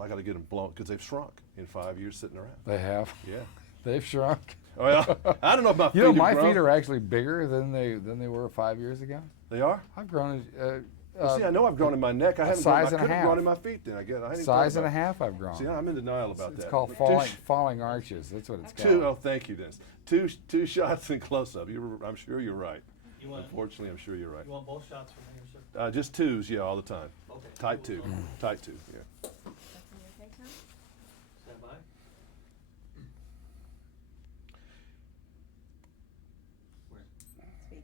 I got to get them blown because they've shrunk in 5 years sitting around. They have. Yeah. They've shrunk. Oh yeah. I don't know if my feet You know, my have grown. feet are actually bigger than they were 5 years ago. They are? I've grown. Well, see, I know I've grown in my neck. I haven't grown. I size and a could have half. grown in my feet then. I hadn't even thought Size and a about it. half I've grown. See, I'm in denial about It's that. called But falling arches. That's what it's two. called. Oh, thank you, Dennis. Two shots in close up. I'm sure you're right. Unfortunately, I'm sure you're right. You want both shots from here, sir? Just twos, yeah, all the time. Okay. Tight two. Tight two. Yeah. Okay, Tom? Stand by. Speak.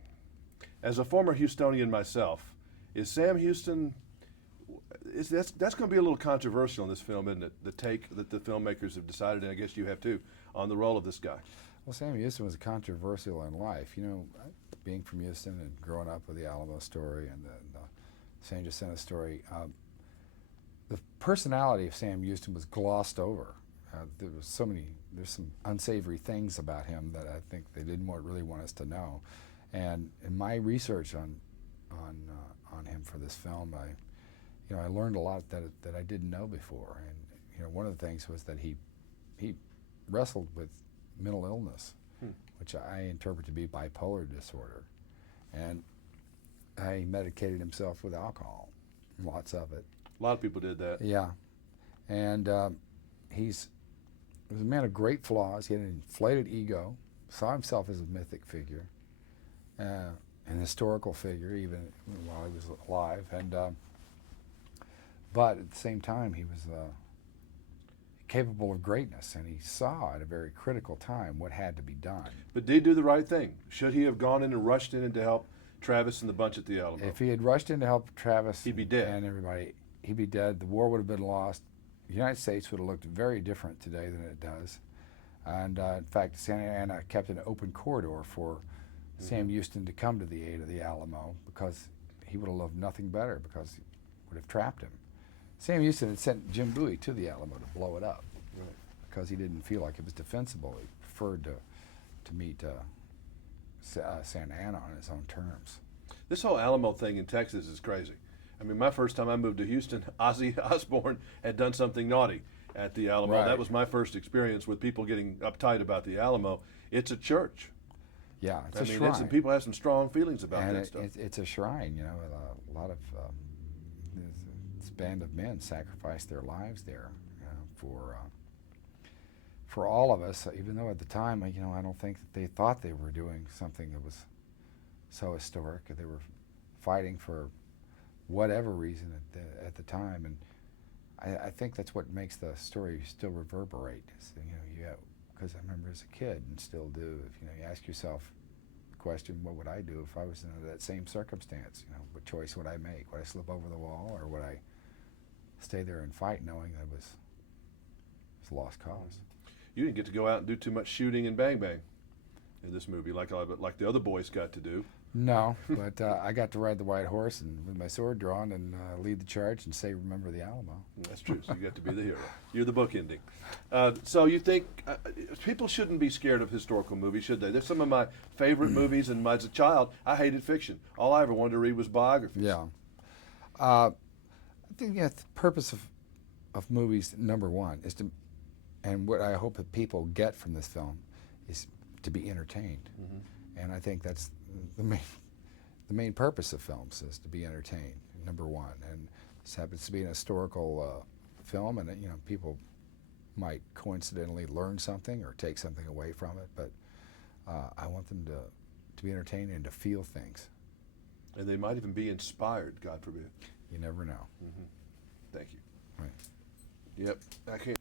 As a former Houstonian myself, is Sam Houston? That's going to be a little controversial in this film, isn't it? The take that the filmmakers have decided, and I guess you have too, on the role of this guy. Well, Sam Houston was controversial in life. You know, being from Houston and growing up with the Alamo story and the San Jacinto story, the personality of Sam Houston was glossed over. There's some unsavory things about him that I think they didn't really want us to know. And in my research on him for this film, I learned a lot that I didn't know before. And one of the things was that he wrestled with mental illness, which I interpret to be bipolar disorder. And he medicated himself with alcohol, lots of it. A lot of people did that. Yeah. And he was a man of great flaws. He had an inflated ego, saw himself as a mythic figure, an historical figure, even while he was alive. And but at the same time, he was capable of greatness, and he saw at a very critical time what had to be done. But did he do the right thing? Should he have gone in and rushed in to help Travis and the bunch at the Alamo? If he had rushed in to help Travis He'd be dead. and everybody, he'd be dead. The war would have been lost. The United States would have looked very different today than it does. And in fact, Santa Ana kept an open corridor for Sam Houston to come to the aid of the Alamo, because he would have loved nothing better, because he would have trapped him. Sam Houston had sent Jim Bowie to the Alamo to blow it up, because he didn't feel like it was defensible. He preferred to meet Santa Ana on his own terms. This whole Alamo thing in Texas is crazy. I mean, my first time I moved to Houston, Ozzy Osbourne had done something naughty at the Alamo. Right. That was my first experience with people getting uptight about the Alamo. It's a church. Yeah, it's I a mean, shrine. people have some strong feelings about And that stuff. it's a shrine, a lot of this band of men sacrificed their lives there for all of us, even though at the time, I don't think that they thought they were doing something that was so historic. They were fighting for whatever reason at the time, and I think that's what makes the story still reverberate. Because I remember as a kid, and still do, if you ask yourself the question, what would I do if I was in that same circumstance? What choice would I make? Would I slip over the wall, or would I stay there and fight, knowing that it was a lost cause? You didn't get to go out and do too much shooting and bang bang in this movie, like the other boys got to do. No, but I got to ride the white horse and with my sword drawn and lead the charge and say, "Remember the Alamo." That's true. So you got to be the hero. You're the book ending. So you think people shouldn't be scared of historical movies, should they? They're some of my favorite movies, and as a child, I hated fiction. All I ever wanted to read was biographies. Yeah. I think the purpose of movies, number one, is to, and what I hope that people get from this film, is to be entertained. And I think that's the main purpose of films, is to be entertained, number one. And this happens to be an historical film, and people might coincidentally learn something or take something away from it, but I want them to be entertained and to feel things. And they might even be inspired, God forbid. You never know. Thank you. Right. Yep. I can't.